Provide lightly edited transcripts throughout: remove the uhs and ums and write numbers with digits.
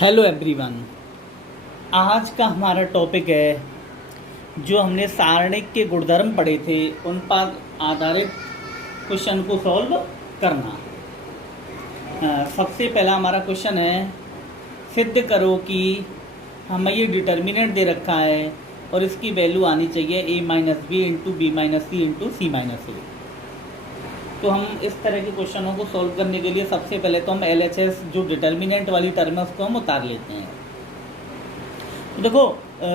Hello everyone. आज का हमारा टॉपिक है जो हमने सारणिक के गुणधर्म पढ़े थे उन पर आधारित क्वेश्चन को सॉल्व करना। सबसे पहला हमारा क्वेश्चन है, सिद्ध करो कि हमें ये डिटर्मिनेंट दे रखा है और इसकी वैल्यू आनी चाहिए a minus B into B minus C into C minus A. तो हम इस तरह के क्वेश्चनों को सॉल्व करने के लिए सबसे पहले तो हम LHS जो डिटर्मिनेंट वाली टर्म है उसको हम उतार लेते हैं। तो देखो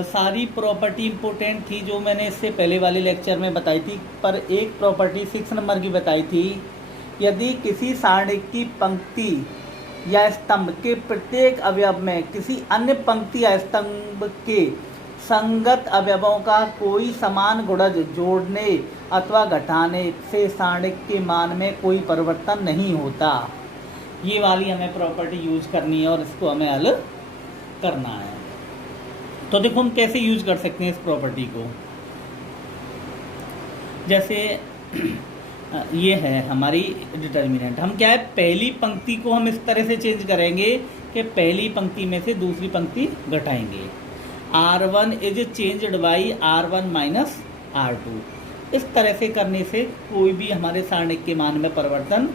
सारी प्रॉपर्टी इंपॉर्टेंट थी जो मैंने इससे पहले वाले लेक्चर में बताई थी, पर एक प्रॉपर्टी 6 नंबर की बताई थी, यदि किसी सारणिक की पंक्ति या स्तंभ के प्रत्येक अवयव में किसी अन्य पंक्ति या स्तंभ के संगत अवयवों का कोई समान गुणज जोड़ने अथवा घटाने से सारणिक के मान में कोई परिवर्तन नहीं होता। ये वाली हमें प्रॉपर्टी यूज करनी है और इसको हमें हल करना है। तो देखो हम कैसे यूज कर सकते हैं इस प्रॉपर्टी को। जैसे ये है हमारी डिटर्मिनेंट, हम क्या है पहली पंक्ति को हम इस तरह से चेंज करेंगे कि पहली पंक्ति में से दूसरी पंक्ति घटाएंगे। R1 is changed by R1 minus R2। इस तरह से करने से कोई भी हमारे सारणिक के मान में परिवर्तन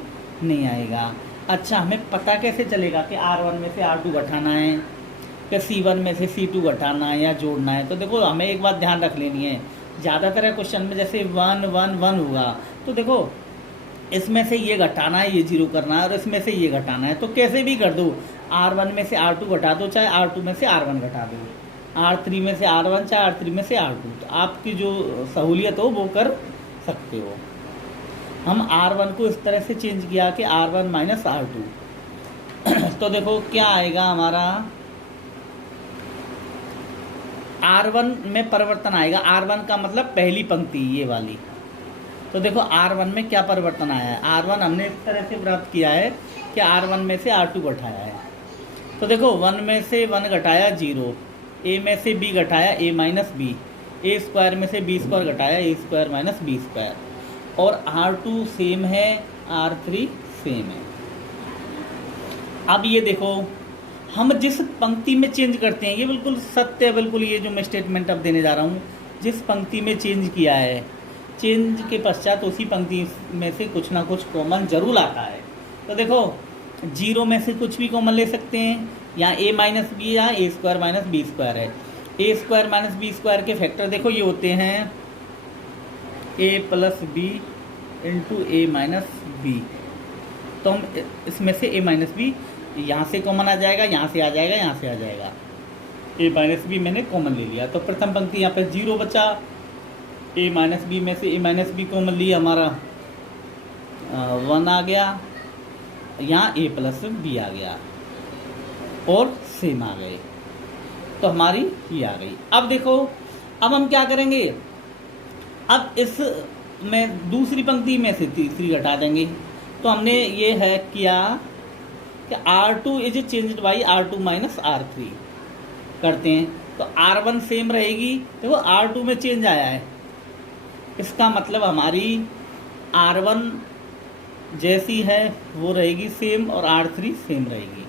नहीं आएगा। अच्छा, हमें पता कैसे चलेगा कि R1 में से R2 घटाना है कि C1 में से C2 घटाना है या जोड़ना है? तो देखो हमें एक बात ध्यान रख लेनी है, ज़्यादातर क्वेश्चन में जैसे 1 1 1 होगा तो देखो इसमें से ये घटाना है, ये जीरो करना है और इसमें से ये घटाना है। तो कैसे भी कर दो, R1 में से R2 घटा दो, चाहे R2 में से R1 घटा दो, R3 में से R1 चाहे R3 में से R2। तो आपकी जो सहूलियत हो वो कर सकते हो। हम R1 को इस तरह से चेंज किया कि R1 माइनस R2। तो देखो क्या आएगा हमारा, R1 में परिवर्तन आएगा। R1 का मतलब पहली पंक्ति ये वाली। तो देखो R1 में क्या परिवर्तन आया है, R1 हमने इस तरह से प्राप्त किया है कि R1 में से R2 घटाया है। तो देखो 1 में से 1 घटाया 0, a में से b घटाया a minus B, A square में से b स्क्वायर घटाया a square minus B square, और R2 सेम है, R3 सेम है। अब ये देखो हम जिस पंक्ति में चेंज करते हैं, ये बिल्कुल सत्य है, बिल्कुल ये जो मैं स्टेटमेंट अब देने जा रहा हूँ, जिस पंक्ति में चेंज किया है, चेंज के पश्चात उसी पंक्ति में से कुछ ना कुछ कॉमन जरूर आता है। तो देखो 0 में से कुछ भी कॉमन ले सकते हैं, यहाँ a माइनस बी या a square minus B square है। a square minus B square के फैक्टर देखो ये होते हैं a plus B into A minus B. तो हम इसमें से a माइनस बी यहाँ से कॉमन आ जाएगा, यहाँ से आ जाएगा, यहाँ से आ जाएगा। a माइनस बी मैंने कॉमन ले लिया, तो प्रथम पंक्ति यहाँ पर 0 बचा। a माइनस बी में से a माइनस बी कॉमन लिया, हमारा 1 आ गया, यहाँ a प्लस बी आ गया और सेम आ गए। तो हमारी ये आ गई। अब देखो अब हम क्या करेंगे, अब इस में दूसरी पंक्ति में से तीसरी घटा देंगे। तो हमने ये है किया कि R2 is changed by R2 minus R3 करते हैं। तो R1 सेम रहेगी, देखो R2 में चेंज आया है, इसका मतलब हमारी R1 जैसी है वो रहेगी सेम और R3 सेम रहेगी।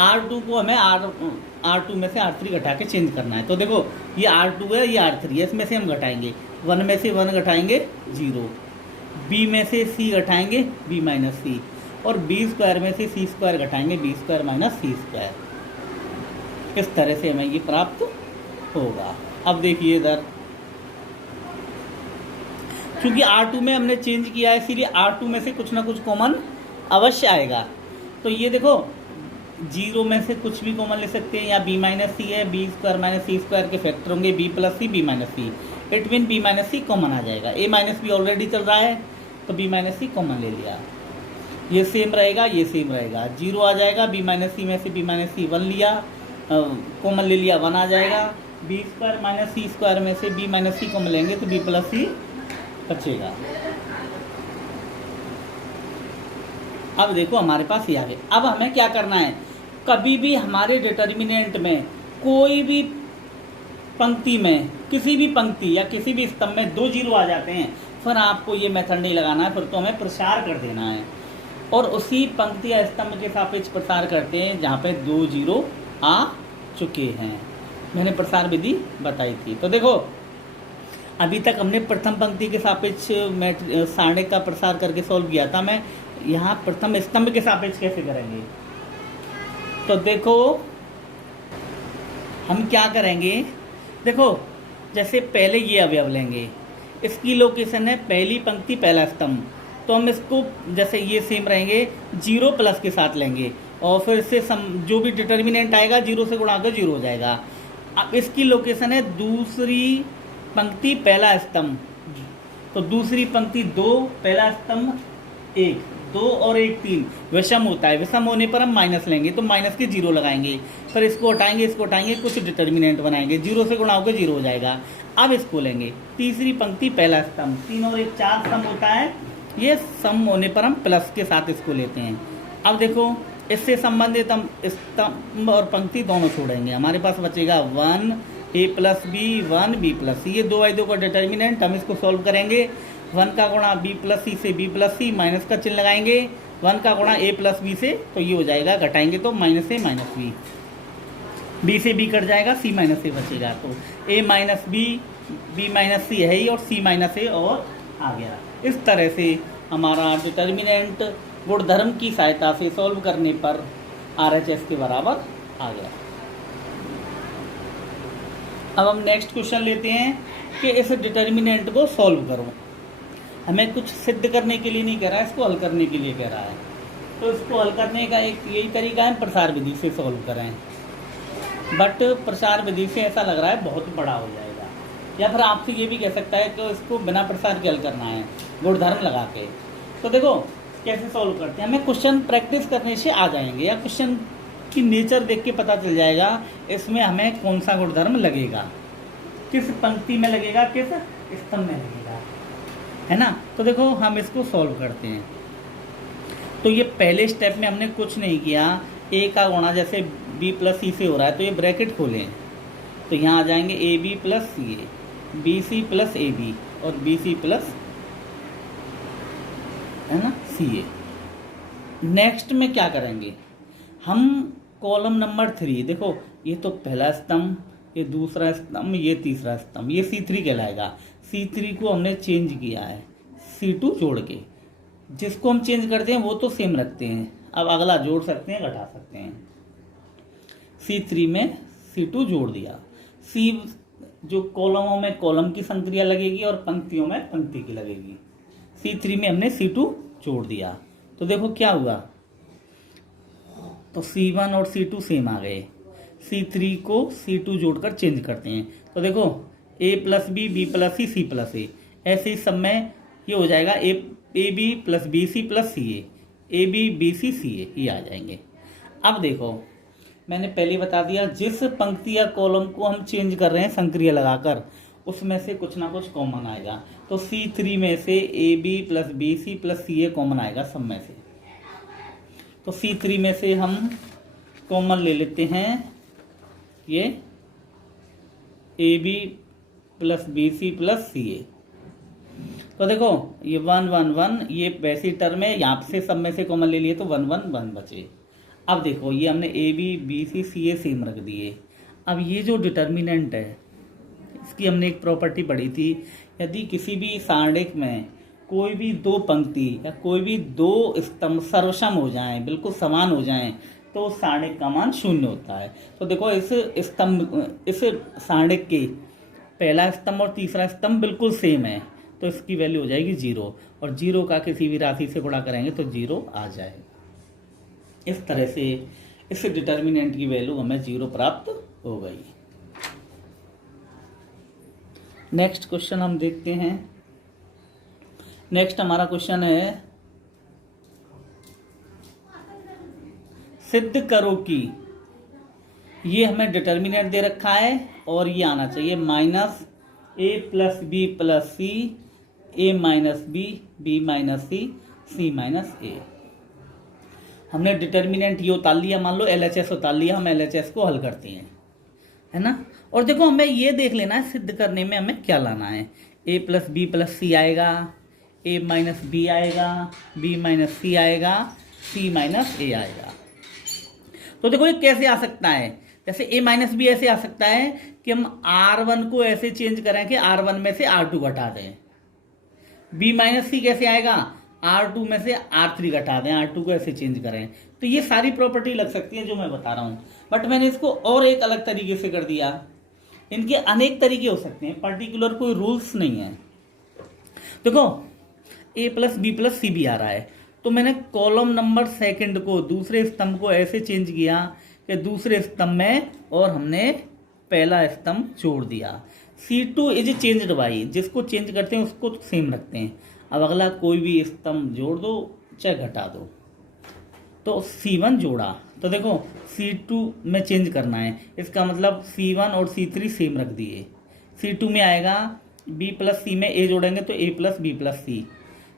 R2 को हमें R2 में से R3 घटा के चेंज करना है। तो देखो ये R2 है, ये R3 है, इसमें से हम घटाएंगे 1 में से 1 घटाएंगे 0, B में से C घटाएंगे B माइनस C, और B स्क्वायर में से C स्क्वायर घटाएंगे B square minus C square. इस तरह से हमें ये प्राप्त होगा। अब देखिए इधर, क्योंकि R2 में हमने चेंज किया है इसीलिए R2 में से कुछ ना कुछ कॉमन अवश्य आएगा। तो ये देखो 0 में से कुछ भी कॉमन ले सकते हैं, या b माइनस सी है, B square minus C square के फैक्टर होंगे b plus C B minus C, it mean b minus C common आ जाएगा। a माइनस बी ऑलरेडी चल रहा है तो b माइनस सी कॉमन ले लिया, ये सेम रहेगा, ये सेम रहेगा, 0 आ जाएगा, b माइनस सी में से b माइनस सी 1 लिया, कॉमन ले लिया, 1 आ जाएगा, b square minus C square में से b माइनस सी कॉमन लेंगे तो b प्लस सी बचेगा। अब देखो हमारे पास ये आ गए। अब हमें क्या करना है, कभी भी हमारे डिटर्मिनेंट में कोई भी पंक्ति में किसी भी पंक्ति या किसी भी स्तंभ में 2 0 आ जाते हैं, फिर आपको ये मेथड नहीं लगाना है, फिर तो हमें प्रसार कर देना है। और उसी पंक्ति या स्तंभ के सापेक्ष प्रसार करते हैं जहाँ पे 2 0 आ चुके हैं। मैंने प्रसार विधि बताई थी। तो देखो अभी तक हमने प्रथम पंक्ति के सापेक्ष सारणी का प्रसार करके सॉल्व किया था। मैं यहाँ प्रथम स्तंभ के सापेक्ष कैसे करेंगे, तो देखो हम क्या करेंगे। देखो जैसे पहले ये अवयव लेंगे, इसकी लोकेशन है पहली पंक्ति पहला स्तंभ, तो हम इसको जैसे ये सेम रहेंगे 0 प्लस के साथ लेंगे और फिर से जो भी डिटर्मिनेंट आएगा 0 से गुणा कर 0 हो जाएगा। अब इसकी लोकेशन है दूसरी पंक्ति पहला स्तंभ, तो दूसरी पंक्ति 2 पहला स्तंभ 1, 2 और 1 3 विषम होता है। विषम होने पर हम माइनस लेंगे तो माइनस के 0 लगाएंगे, फिर इसको हटाएंगे कुछ डिटर्मिनेंट बनाएंगे, 0 से गुणा होकर 0 हो जाएगा। अब इसको लेंगे तीसरी पंक्ति पहला स्तंभ, 3 और 1 4 स्तंभ होता है, ये सम होने पर हम प्लस के साथ इसको लेते हैं। अब देखो इससे संबंधित हम स्तंभ और पंक्ति दोनों छोड़ेंगे, हमारे पास बचेगा 1 a plus B 1 b plus C, ये 2 का डिटर्मिनेंट। हम इसको सॉल्व करेंगे, 1 का गुणा b प्लस सी से b प्लस सी, माइनस का चिन्ह लगाएंगे, 1 का गुणा a प्लस बी से, तो ये हो जाएगा, घटाएंगे तो minus a minus B, b से b कट जाएगा, c माइनस a बचेगा, तो a minus B, b minus C है ही और c माइनस a और आ गया। इस तरह से हमारा डिटर्मिनेंट गुणधर्म की सहायता से सॉल्व करने पर RHS के बराबर आ गया। अब हम नेक्स्ट क्वेश्चन लेते हैं कि इस डिटर्मिनेंट को सॉल्व करो। हमें कुछ सिद्ध करने के लिए नहीं कह रहा है, इसको हल करने के लिए कह रहा है। तो इसको हल करने का एक यही तरीका है, प्रसार विधि से सॉल्व करें, बट प्रसार विधि से ऐसा लग रहा है बहुत बड़ा हो जाएगा। या फिर आपसे ये भी कह सकता है कि इसको बिना प्रसार के हल करना है, गुणधर्म लगा के। तो देखो कैसे सॉल्व करते हैं, हमें क्वेश्चन प्रैक्टिस करने से आ जाएंगे या क्वेश्चन की नेचर देख के पता चल जाएगा इसमें हमें कौन सा गुणधर्म लगेगा, किस पंक्ति में लगेगा, किस स्तंभ में लगेगा, है ना। तो देखो हम इसको सॉल्व करते हैं। तो ये पहले स्टेप में हमने कुछ नहीं किया, a का गुणा जैसे b प्लस सी से हो रहा है तो ये ब्रैकेट खोलें, तो यहाँ आ जाएंगे A B plus C A, B C plus A B और बी सी प्लस, है ना, सी ए। नेक्स्ट में क्या करेंगे हम, कॉलम नंबर 3, देखो ये तो पहला स्तंभ, ये दूसरा स्तंभ, ये तीसरा स्तंभ, ये C3 कहलाएगा। C3 को हमने चेंज किया है C2 जोड़ के, जिसको हम चेंज करते हैं वो तो सेम रखते हैं, अब अगला जोड़ सकते हैं घटा सकते हैं। C3 में C2 जोड़ दिया, C जो कॉलमों में कॉलम की संक्रिया लगेगी और पंक्तियों में पंक्ति की लगेगी। C3 में हमने C2 जोड़ दिया, तो देखो क्या हुआ, तो C1 और C2 सेम आ गए। C3 को C2 जोड़कर चेंज करते हैं, तो देखो a plus B, B plus C, C plus A, ऐसे ही सब में ये हो जाएगा A B plus B C plus C A B B C C A, ये आ जाएंगे। अब देखो मैंने पहले बता दिया, जिस पंक्ति या कॉलम को हम चेंज कर रहे हैं संक्रिया लगाकर, उसमें से कुछ ना कुछ कॉमन आएगा। तो C3 में से A B plus B C plus C A common आएगा सब में से, तो C3 में से हम कॉमन ले लेते हैं ये A B plus B C plus C A. तो देखो ये 1 1 1, ये वैसी टर्म है, यहाँ से सब में से कॉमन ले लिए तो 1 1 1 बचे। अब देखो ये हमने A B B C C A same रख दिए। अब ये जो डिटर्मिनेंट है इसकी हमने एक प्रॉपर्टी पढ़ी थी, यदि किसी भी सारणिक में कोई भी दो पंक्ति या कोई भी दो स्तंभ सर्वसम हो जाएं, बिल्कुल समान हो जाएं, तो सारणिक का मान 0 होता है। तो देखो इस सारणिक के पहला स्तंभ और तीसरा स्तंभ बिल्कुल सेम है, तो इसकी वैल्यू हो जाएगी 0, और 0 का किसी भी राशि से गुणा करेंगे तो 0 आ जाएगा। इस तरह से इस डिटर्मिनेंट की वैल्यू हमें 0 प्राप्त हो गई। नेक्स्ट क्वेश्चन हम देखते हैं। नेक्स्ट हमारा क्वेश्चन है, सिद्ध करो कि, ये हमें डिटर्मिनेंट दे रखा है और ये आना चाहिए माइनस ए प्लस बी प्लस सी, ए माइनस बी, बी माइनस सी, सी माइनस ए। हमने डिटर्मिनेंट ये उतार लिया, मान लो LHS उतार लिया, हम LHS को हल करते हैं, है ना। और देखो हमें ये देख लेना है सिद्ध करने में हमें क्या लाना है, ए प्लस बी प्लस सी आएगा, ए माइनस बी आएगा, बी माइनस सी आएगा, सी माइनस ए आएगा। तो देखो ये कैसे आ सकता है, जैसे ए माइनस बी ऐसे आ सकता है कि हम R1 को ऐसे चेंज करें कि R1 में से R2 घटा दें। बी माइनस सी कैसे आएगा, R2 में से R3 घटा दें, R2 को ऐसे चेंज करें। तो ये सारी प्रॉपर्टी लग सकती है जो मैं बता रहा हूँ, बट मैंने इसको और एक अलग तरीके से कर दिया। इनके अनेक तरीके हो सकते हैं, पर्टिकुलर कोई रूल्स नहीं है। देखो ए प्लस बी प्लस सी भी आ रहा है, तो मैंने कॉलम नंबर सेकंड को, दूसरे स्तंभ को ऐसे चेंज किया कि दूसरे स्तंभ में और हमने पहला स्तंभ जोड़ दिया। C2 इज चेंज्ड बाई, जिसको चेंज करते हैं उसको सेम रखते हैं। अब अगला कोई भी स्तंभ जोड़ दो चाहे घटा दो। तो C1 जोड़ा, तो देखो C2 में चेंज करना है, इसका मतलब C1 और C3 सेम रख दिए। C2 में आएगा B प्लस सी में A जोड़ेंगे तो A plus B plus C,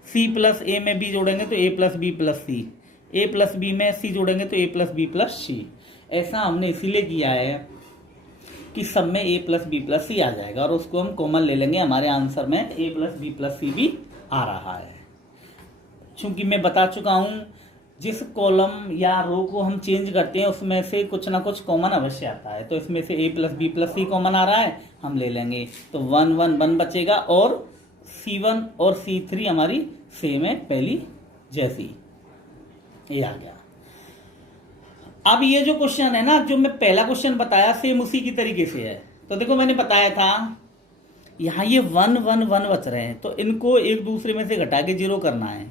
C plus A में B जोड़ेंगे तो A plus B plus C, A plus B में C जोड़ेंगे तो A plus B plus C. ऐसा हमने इसीलिए किया है कि सब में A plus B plus C आ जाएगा और उसको हम कॉमन ले लेंगे। हमारे आंसर में A प्लस बी प्लस सी भी आ रहा है। चूंकि मैं बता चुका हूँ जिस कॉलम या रो को हम चेंज करते हैं उसमें से कुछ ना कुछ कॉमन अवश्य आता है, तो इसमें से A plus B plus C common आ रहा है, हम ले लेंगे। तो 1 1 1 बचेगा और C1 और C3 हमारी सेम है पहली जैसी। ये आ गया। अब ये जो क्वेश्चन है ना, जो मैं पहला क्वेश्चन बताया सेम उसी की तरीके से है। तो देखो मैंने बताया था यहाँ ये 1 1 1 बच रहे हैं, तो इनको एक दूसरे में से घटा के 0 करना है।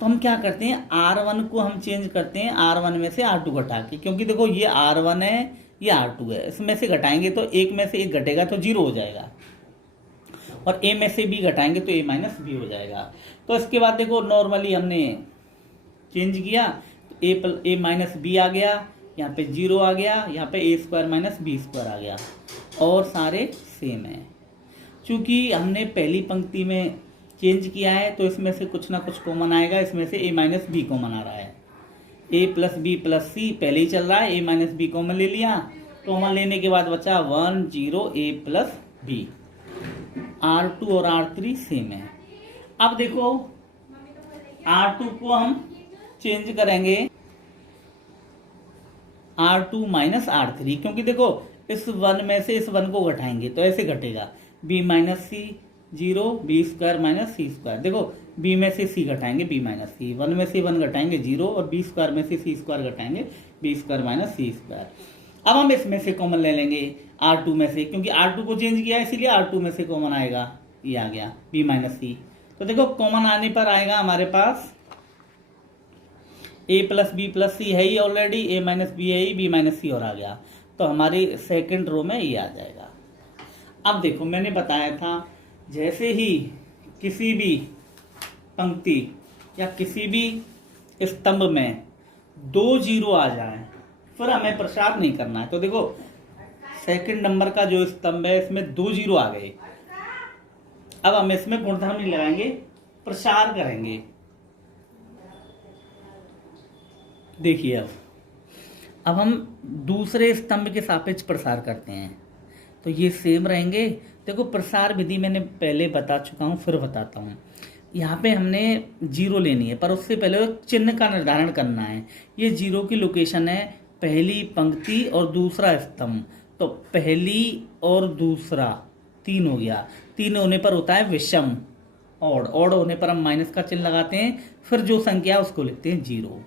तो हम क्या करते हैं, R1 को हम चेंज करते हैं R1 में से R2 घटा के, क्योंकि देखो ये R1 है ये R2 है, इसमें से घटाएंगे तो एक में से एक घटेगा तो 0 हो जाएगा, और A में से B घटाएंगे तो A माइनस बी हो जाएगा। तो इसके बाद देखो नॉर्मली हमने चेंज किया तो A माइनस बी आ गया, यहाँ पे 0 आ गया, यहाँ पे A square minus B square आ गया, और सारे सेम है। चूँकि हमने पहली पंक्ति में चेंज किया है तो इसमें से कुछ ना कुछ कॉमन आएगा, इसमें से A माइनस बी कॉमन आ रहा है। A प्लस बी प्लस सी पहले ही चल रहा है, A माइनस बी कॉमन ले लिया, कॉमन लेने के बाद बचा 1 0 A प्लस बी। R2 और R3 सेम है। अब देखो R2 को हम चेंज करेंगे R2 माइनस R3, क्योंकि देखो इस 1 में से इस 1 को घटाएंगे तो ऐसे घटेगा B माइनस सी 0 B square minus C square. देखो B में से C घटाएंगे B माइनस सी, 1 में से 1 घटाएंगे 0, और B स्क्वायर में से C स्क्वायर घटाएंगे B square minus C square. अब हम इसमें से कॉमन ले लेंगे R2 में से, क्योंकि R2 को चेंज किया है इसीलिए R2 में से कॉमन आएगा, ये आ गया B माइनस सी। तो देखो कॉमन आने पर आएगा हमारे पास A प्लस बी प्लस सी है ही ऑलरेडी, A माइनस बी है ही, B माइनस सी और आ गया, तो हमारी सेकंड रो में ये आ जाएगा। अब देखो मैंने बताया था जैसे ही किसी भी पंक्ति या किसी भी स्तंभ में 2 0 आ जाए फिर हमें प्रसार नहीं करना है। तो देखो सेकंड नंबर का जो स्तंभ है इसमें 2 0 आ गए, अब हम इसमें गुणधर्म नहीं लगाएंगे, प्रसार करेंगे। देखिए अब हम दूसरे स्तंभ के सापेक्ष प्रसार करते हैं तो ये सेम रहेंगे। देखो प्रसार विधि मैंने पहले बता चुका हूँ, फिर बताता हूँ। यहाँ पे हमने 0 लेनी है, पर उससे पहले चिन्ह का निर्धारण करना है। ये 0 की लोकेशन है पहली पंक्ति और दूसरा स्तंभ, तो पहली और दूसरा 3 हो गया, 3 होने पर होता है विषम, ऑड होने पर हम माइनस का चिन्ह लगाते हैं, फिर जो संख्या है उसको लिखते हैं 0।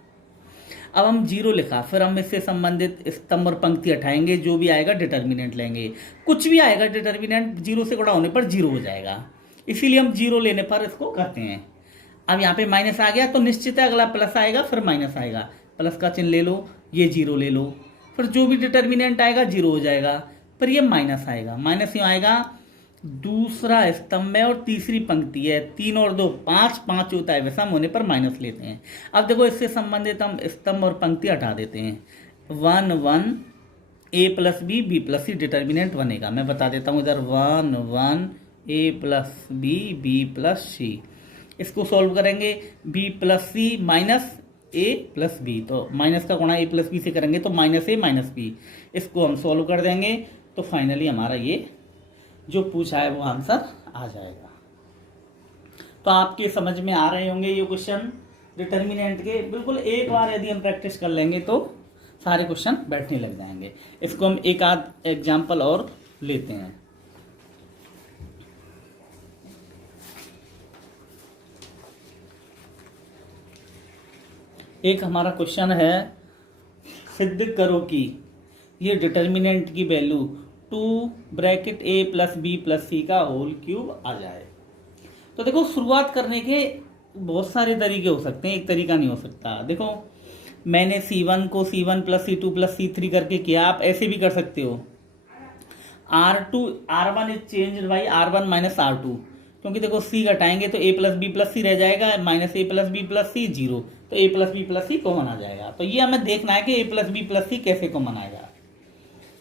अब हम 0 लिखा, फिर हम इससे संबंधित स्तंभ और पंक्ति हटाएंगे, जो भी आएगा डिटर्मिनेंट लेंगे, कुछ भी आएगा डिटर्मिनेंट 0 से गुणा होने पर 0 हो जाएगा, इसीलिए हम 0 लेने पर इसको करते हैं। अब यहाँ पे माइनस आ गया तो निश्चित है अगला प्लस आएगा, फिर माइनस आएगा, प्लस का चिन्ह ले लो, ये 0 ले लो, फिर जो भी डिटर्मिनेंट आएगा 0 हो जाएगा, फिर ये माइनस आएगा, माइनस क्यों आएगा, दूसरा स्तंभ है और तीसरी पंक्ति है, 3 और 2 5, 5 होता है, विषम होने पर माइनस लेते हैं। अब देखो इससे संबंधित हम स्तंभ और पंक्ति हटा देते हैं, 1 1 A plus B B plus C determinant बनेगा। मैं बता देता हूँ इधर 1 1 A plus B B plus C, इसको सॉल्व करेंगे B plus C minus A plus B, तो माइनस का गुणा A प्लस बी से करेंगे तो माइनस A माइनस बी, इसको हम सॉल्व कर देंगे तो फाइनली हमारा ये जो पूछा है वो आंसर आ जाएगा। तो आपके समझ में आ रहे होंगे ये क्वेश्चन डिटर्मिनेंट के, बिल्कुल एक बार यदि हम प्रैक्टिस कर लेंगे तो सारे क्वेश्चन बैठने लग जाएंगे। इसको हम एक आध एग्जाम्पल और लेते हैं। एक हमारा क्वेश्चन है, सिद्ध करो कि ये डिटर्मिनेंट की value 2 bracket a plus B plus C का होल क्यूब आ जाए। तो देखो शुरुआत करने के बहुत सारे तरीके हो सकते हैं, एक तरीका नहीं हो सकता। देखो मैंने C1 को C1 plus C2 plus C3 करके किया, आप ऐसे भी कर सकते हो। R1 is change by R1 minus R2, क्योंकि देखो C घटाएंगे तो a plus B plus C रह जाएगा, minus a plus B plus C 0, तो a plus B plus C common आ जाएगा। तो ये हमें देखना है कि a plus B plus C कैसे कॉमन आएगा।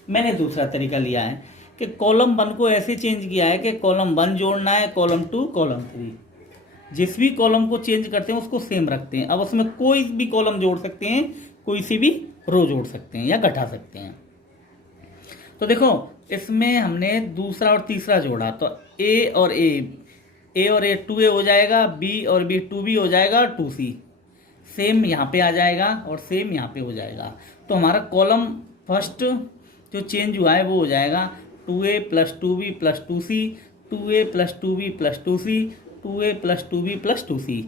मैंने दूसरा तरीका लिया है कि कॉलम 1 को ऐसे चेंज किया है कि कॉलम 1 जोड़ना है, कॉलम 2, कॉलम 3, जिस भी कॉलम को चेंज करते हैं उसको सेम रखते हैं। अब उसमें कोई भी कॉलम जोड़ सकते हैं, कोई सी भी रो जोड़ सकते हैं या घटा सकते हैं। तो देखो इसमें हमने दूसरा और तीसरा जोड़ा, तो a और a 2a हो जाएगा, b और b 2b हो जाएगा, 2c सेम यहाँ पे आ जाएगा और सेम यहाँ पे हो जाएगा। तो हमारा कॉलम फर्स्ट जो चेंज हुआ है वो हो जाएगा 2a plus 2b plus 2c, 2a plus 2b plus 2c, 2a plus 2b plus 2c।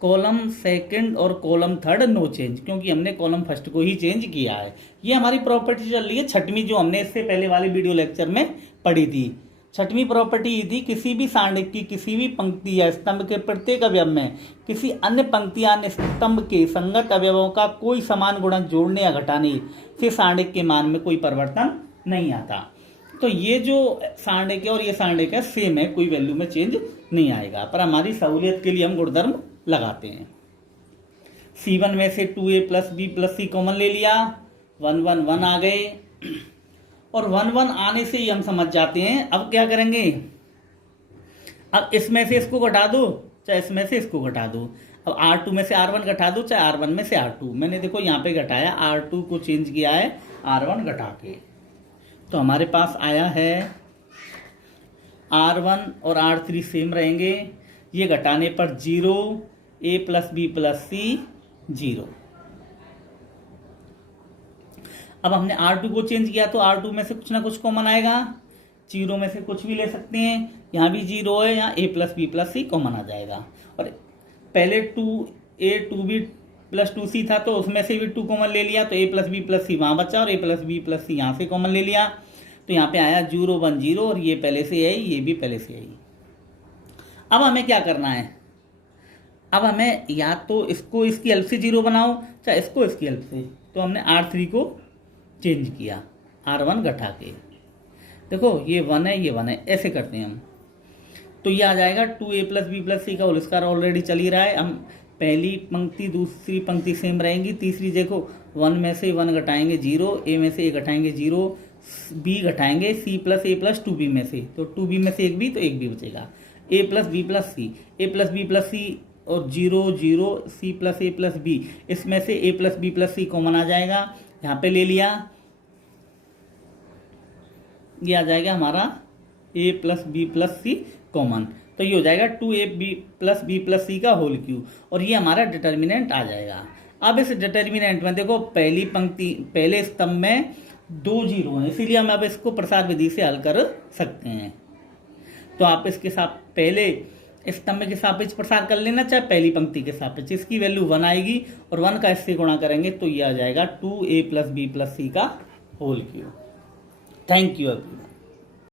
Column second और कॉलम थर्ड नो चेंज, क्योंकि हमने कॉलम फर्स्ट को ही चेंज किया है। ये हमारी प्रॉपर्टी चल रही है छठवीं, जो हमने इससे पहले वाले वीडियो लेक्चर में पढ़ी थी। छठवीं प्रॉपर्टी ये थी, किसी भी सांडिक की किसी भी पंक्ति या स्तंभ के प्रत्येक अवयव में किसी अन्य पंक्ति या अन्य स्तंभ के संगत अवयवों का कोई समान गुणक जोड़ने या घटाने से सांडिक के मान में कोई परिवर्तन नहीं आता। तो ये जो सांडिक है और ये सांडिक है सेम है, कोई वैल्यू में चेंज नहीं आएगा, पर हमारी सहूलियत के लिए हम गुणधर्म लगाते हैं। C1 में से 2a plus B plus C common ले लिया, 1 1 1 आ गए, और 1 1 आने से ही हम समझ जाते हैं। अब क्या करेंगे, अब इसमें से इसको घटा दो चाहे इसमें से इसको घटा दो। अब R2 में से R1 घटा दो चाहे R1 में से R2। मैंने देखो यहाँ पे घटाया, R2 को चेंज किया है R1 घटा के, तो हमारे पास आया है R1 और R3 सेम रहेंगे, ये घटाने पर 0, a plus B plus C 0। अब हमने R2 को चेंज किया तो R2 में से कुछ ना कुछ कॉमन आएगा, 0 में से कुछ भी ले सकते हैं, यहाँ भी 0 है, यहाँ a plus B plus C common आ जाएगा। और पहले 2a 2b प्लस 2c था तो उसमें से भी 2 कॉमन ले लिया, तो a प्लस बी प्लस सी वहाँ बचा और a प्लस बी प्लस सी यहाँ से कॉमन ले लिया, तो यहाँ पे आया 0 1 0, और ये पहले से है, ये भी पहले से है। अब हमें क्या करना है, अब हमें या तो इसको इसकी हेल्प से 0 बनाओ चाहे इसको इसकी हेल्प से। तो हमने R3 को चेंज किया R1 घटा के, देखो ये 1 है ये 1 है, ऐसे करते हैं हम। तो ये आ जाएगा 2a plus B plus C का होल स्क्वायर ऑलरेडी चल ही रहा है। हम पहली पंक्ति दूसरी पंक्ति सेम रहेंगी, तीसरी देखो 1 में से 1 घटाएंगे 0, a में से a घटाएंगे 0, b घटाएंगे c plus a plus 2b में से, तो 2b में से एक b तो एक b बचेगा, a plus B plus C, a plus B plus C और 0 0 c plus a plus b, इसमें से a plus B plus C common आ जाएगा, यहाँ पे ले लिया, ये आ जाएगा हमारा a plus B plus C common. तो ये हो जाएगा 2a plus B plus C का होल क्यूब, और ये हमारा डिटर्मिनेंट आ जाएगा। अब इस डिटर्मिनेंट में देखो पहली पंक्ति पहले स्तंभ में 2 0 हैं, इसीलिए हम अब इसको प्रसार विधि से हल कर सकते हैं। तो आप इसके साथ पहले स्तंभ के सापेक्ष प्रसार कर लेना चाहे पहली पंक्ति के सापेक्ष, इसकी वैल्यू 1 आएगी और 1 का इससे गुणा करेंगे तो ये आ जाएगा 2a plus B plus C का होल क्यूब। Thank you.